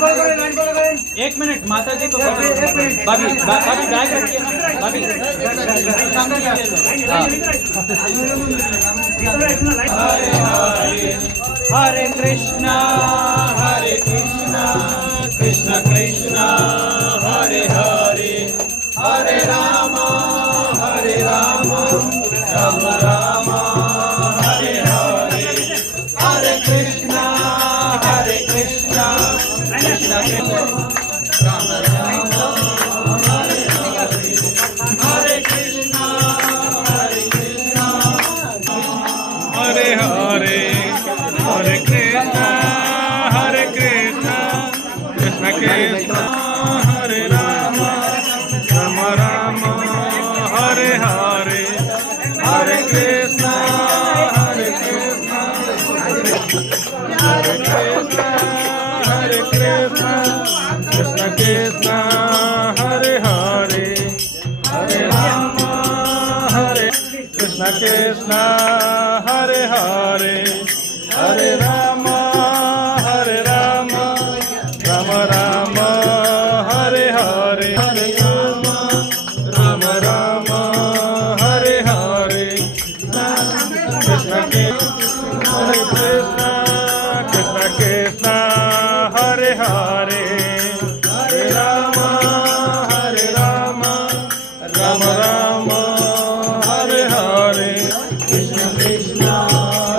एक मिनट माता जी को भाभी भाभी बैग रखिए भाभी। हरे कृष्णा कृष्ण कृष्ण हरे हरे हरे राम राम राम हरे हरे हरे कृष्णा कृष्ण कृष्ण राम राम हरे हरे हरे कृष्णा हरे हरे हरे कृष्णा कृष्ण कृष्ण हरे राम राम हरे हरे हरे कृष्णा कृष्ण कृष्ण हरे हरे हरे राम हरे कृष्ण कृष्ण हरे हरे हरे राम राम राम हरे हरे हरे राम राम हरे हरे कृष्ण कृष्ण कृष्ण कृष्ण हरे हरे